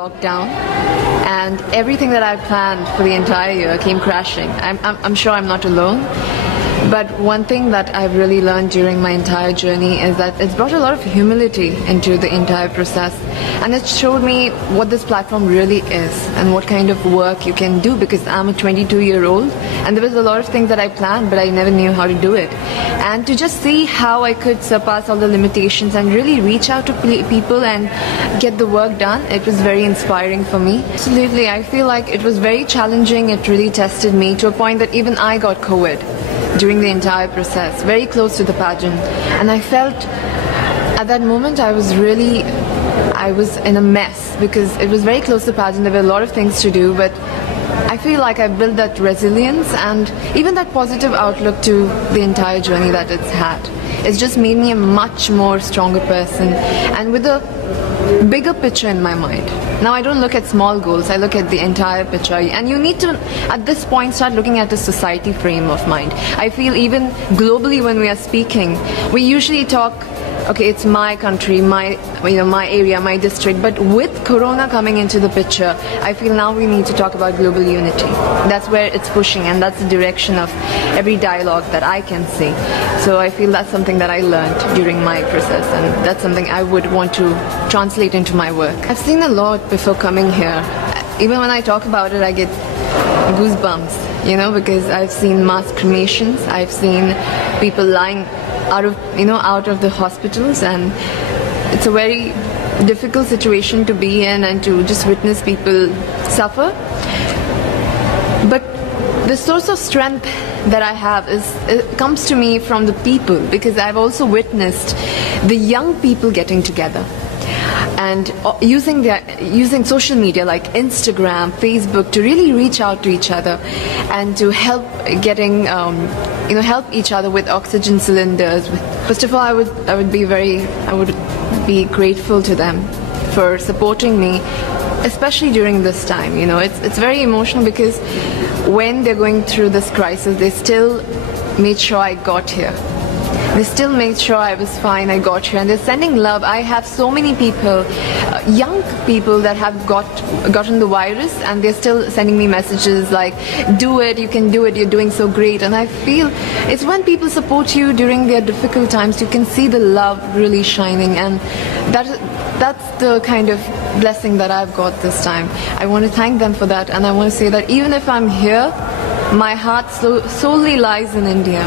lockdown, and everything that I planned for the entire year came crashing. I'm sure I'm not alone. But one thing that I've really learned during my entire journey is that it's brought a lot of humility into the entire process, and it showed me what this platform really is and what kind of work you can do, because I'm a 22-year-old and there was a lot of things that I planned but I never knew how to do it. And to just see how I could surpass all the limitations and really reach out to people and get the work done, it was very inspiring for me. Absolutely, I feel like it was very challenging. It really tested me to a point that even I got COVID during the entire process, very close to the pageant. And I felt at that moment I was in a mess, because it was very close to the pageant. There were a lot of things to do, but I feel like I built that resilience and even that positive outlook to the entire journey that it's had. It's just made me a much more stronger person, and with a bigger picture in my mind. Now I don't look at small goals, I look at the entire picture. And you need to, at this point, start looking at the society frame of mind. I feel even globally when we are speaking, we usually talk, okay, it's my country, my area, my district. But with Corona coming into the picture, I feel now we need to talk about global unity. That's where it's pushing, and that's the direction of every dialogue that I can see. So I feel that's something that I learned during my process, and that's something I would want to translate into my work. I've seen a lot before coming here. Even when I talk about it, I get goosebumps, because I've seen mass cremations, I've seen people lying out of the hospitals, and it's a very difficult situation to be in and to just witness people suffer. But the source of strength that I have it comes to me from the people, because I've also witnessed the young people getting together and using social media like Instagram, Facebook to really reach out to each other and to help help each other with oxygen cylinders. First of all, I would be grateful to them for supporting me, especially during this time. It's very emotional, because when they're going through this crisis, they still made sure I got here. They still made sure I was fine, I got here, and they're sending love. I have so many people, young people that have gotten the virus, and they're still sending me messages like, do it, you can do it, you're doing so great. And I feel it's when people support you during their difficult times, you can see the love really shining, and that's the kind of blessing that I've got this time. I want to thank them for that, and I want to say that even if I'm here, my heart solely lies in India.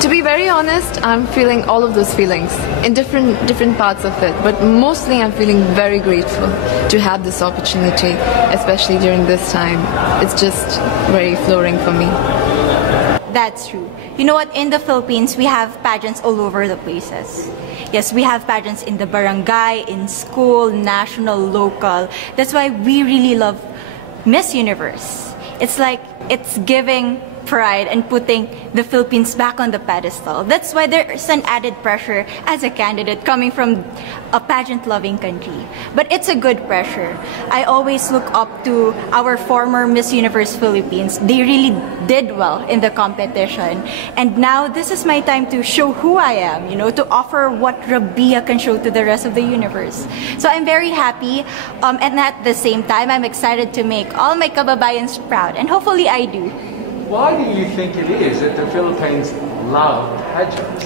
To be very honest, I'm feeling all of those feelings in different parts of it, but mostly I'm feeling very grateful to have this opportunity, especially during this time. It's just very flooring for me. That's true. You know what? In the Philippines, we have pageants all over the places. Yes, we have pageants in the barangay, in school, national, local. That's why we really love Miss Universe. It's like it's giving pride and putting the Philippines back on the pedestal. That's why there's an added pressure as a candidate coming from a pageant-loving country. But it's a good pressure. I always look up to our former Miss Universe Philippines. They really did well in the competition. And now this is my time to show who I am, to offer what Rabia can show to the rest of the universe. So I'm very happy, and at the same time, I'm excited to make all my kababayans proud, and hopefully I do. Why do you think it is that the Philippines love pageants?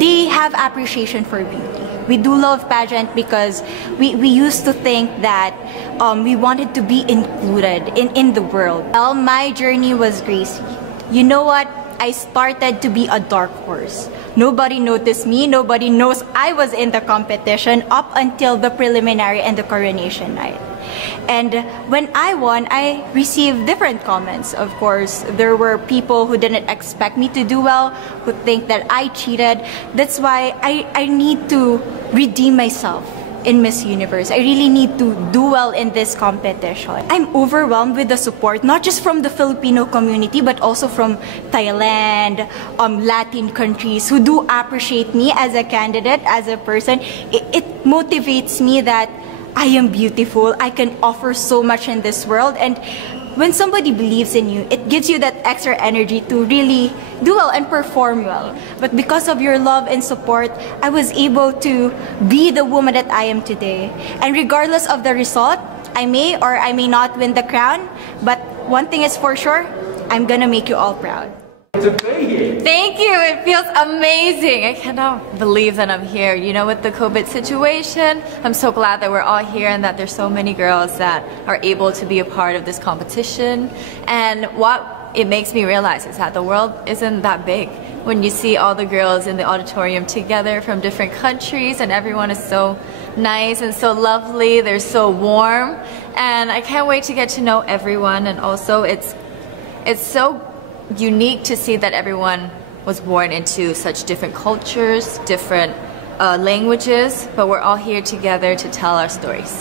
They have appreciation for beauty. We do love pageant because we used to think that we wanted to be included in the world. Well, my journey was Gracie. You know what? I started to be a dark horse. Nobody noticed me. Nobody knows I was in the competition up until the preliminary and the coronation night. And when I won, I received different comments. Of course, there were people who didn't expect me to do well, who think that I cheated. That's why I need to redeem myself in Miss Universe. I really need to do well in this competition. I'm overwhelmed with the support, not just from the Filipino community, but also from Thailand, Latin countries who do appreciate me as a candidate, as a person. It motivates me that I am beautiful, I can offer so much in this world, and when somebody believes in you, it gives you that extra energy to really do well and perform well. But because of your love and support, I was able to be the woman that I am today. And regardless of the result, I may or I may not win the crown, but one thing is for sure, I'm gonna make you all proud. To be here. Thank you. It feels amazing. I cannot believe that I'm here. You know, with the COVID situation, I'm so glad that we're all here and that there's so many girls that are able to be a part of this competition. And what it makes me realize is that the world isn't that big. When you see all the girls in the auditorium together from different countries, and everyone is so nice and so lovely, they're so warm, and I can't wait to get to know everyone. And also it's so unique to see that everyone was born into such different cultures, different languages, but we're all here together to tell our stories.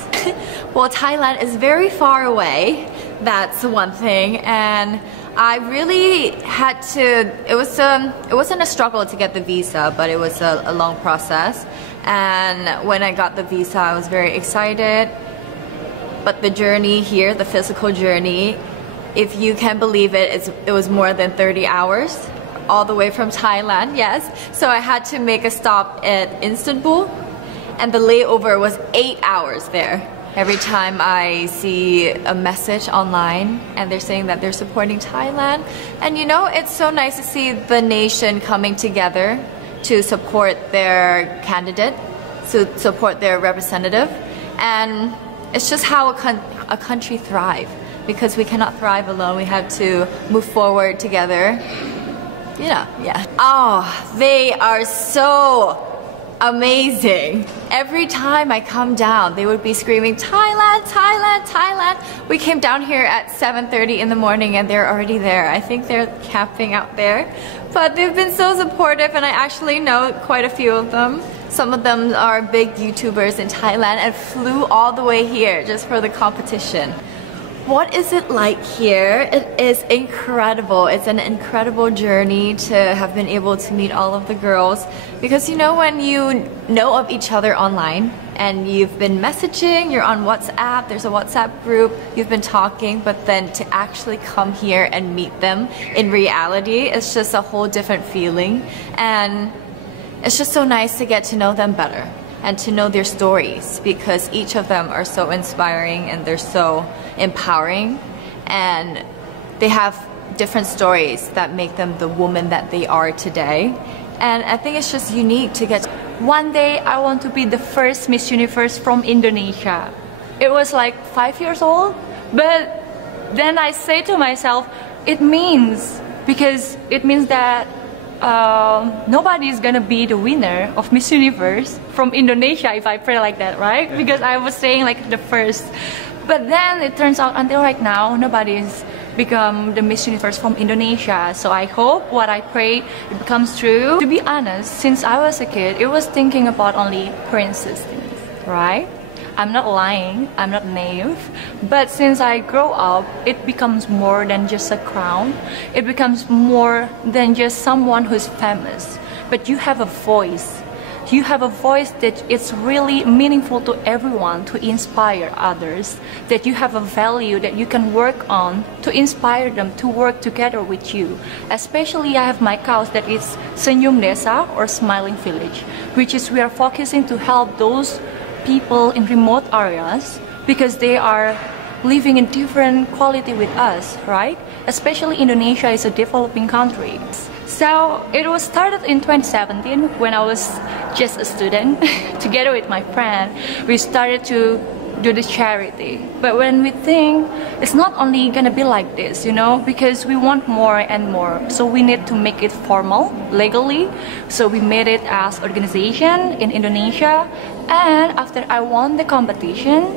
Well, Thailand is very far away, that's one thing, and I really had to, it wasn't a struggle to get the visa, but it was a long process. And when I got the visa, I was very excited. But the journey here, the physical journey, if you can believe it, it was more than 30 hours, all the way from Thailand, yes. So I had to make a stop at Istanbul, and the layover was 8 hours there. Every time I see a message online and they're saying that they're supporting Thailand, and you know, it's so nice to see the nation coming together to support their candidate, to support their representative, and it's just how a country thrives. Because we cannot thrive alone, we have to move forward together. You know, yeah. Oh, they are so amazing. Every time I come down, they would be screaming, Thailand, Thailand, Thailand. We came down here at 7:30 in the morning and they're already there. I think they're camping out there. But they've been so supportive, and I actually know quite a few of them. Some of them are big YouTubers in Thailand and flew all the way here just for the competition. What is it like here? It is incredible. It's an incredible journey to have been able to meet all of the girls, because you know, when you know of each other online and you've been messaging, you're on WhatsApp, there's a WhatsApp group, you've been talking, but then to actually come here and meet them in reality, it's just a whole different feeling. And it's just so nice to get to know them better and to know their stories, because each of them are so inspiring and they're so empowering, and they have different stories that make them the woman that they are today. And I think it's just unique to get. One day I want to be the first Miss Universe from Indonesia. It was like 5 years old, but then I say to myself, it means that nobody is gonna be the winner of Miss Universe from Indonesia if I pray like that, right? Because I was saying like the first, but then it turns out until right now nobody's become the Miss Universe from Indonesia. So I hope what I pray it becomes true. To be honest, since I was a kid, it was thinking about only princess things, right? I'm not lying, I'm not naive, but since I grow up, it becomes more than just a crown. It becomes more than just someone who's famous. But you have a voice. You have a voice that it's really meaningful to everyone, to inspire others. That you have a value that you can work on to inspire them to work together with you. Especially I have my cause that is Senyum Desa, or Smiling Village, which is we are focusing to help those people in remote areas, because they are living in different quality with us, right? Especially Indonesia is a developing country. So it was started in 2017 when I was just a student. Together with my friend, we started to do the charity. But when we think it's not only gonna be like this, you know, because we want more and more. So we need to make it formal, legally. So we made it as organization in Indonesia. And after I won the competition,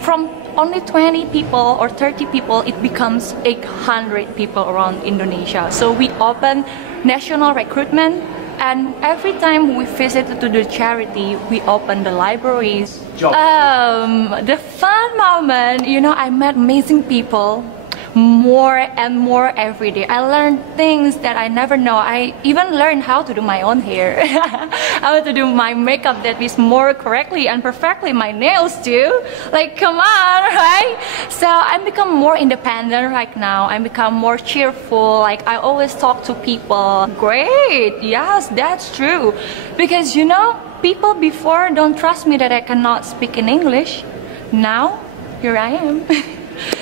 from only 20 people or 30 people, it becomes 800 people around Indonesia. So we open national recruitment, and every time we visit to the charity, we open the libraries. The fun moment, you know, I met amazing people more and more every day. I learned things that I never know. I even learned how to do my own hair. How to do my makeup that is more correctly and perfectly, my nails too. Like, come on, right? So I become more independent right now. I become more cheerful. Like, I always talk to people. Great, yes, that's true. Because, you know, people before don't trust me that I cannot speak in English. Now, here I am.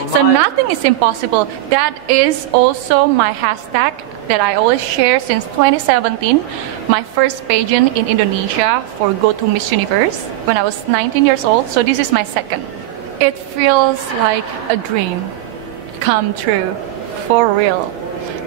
So nothing is impossible. That is also my hashtag that I always share since 2017. My first pageant in Indonesia for Go to Miss Universe when I was 19 years old. So this is my second. It feels like a dream come true, for real.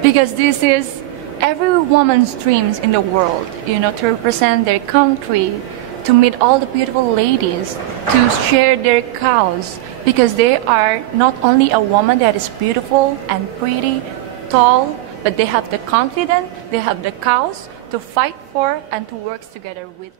Because this is every woman's dreams in the world, you know, to represent their country, to meet all the beautiful ladies, to share their cause, because they are not only a woman that is beautiful and pretty, tall, but they have the confidence, they have the cause to fight for and to work together with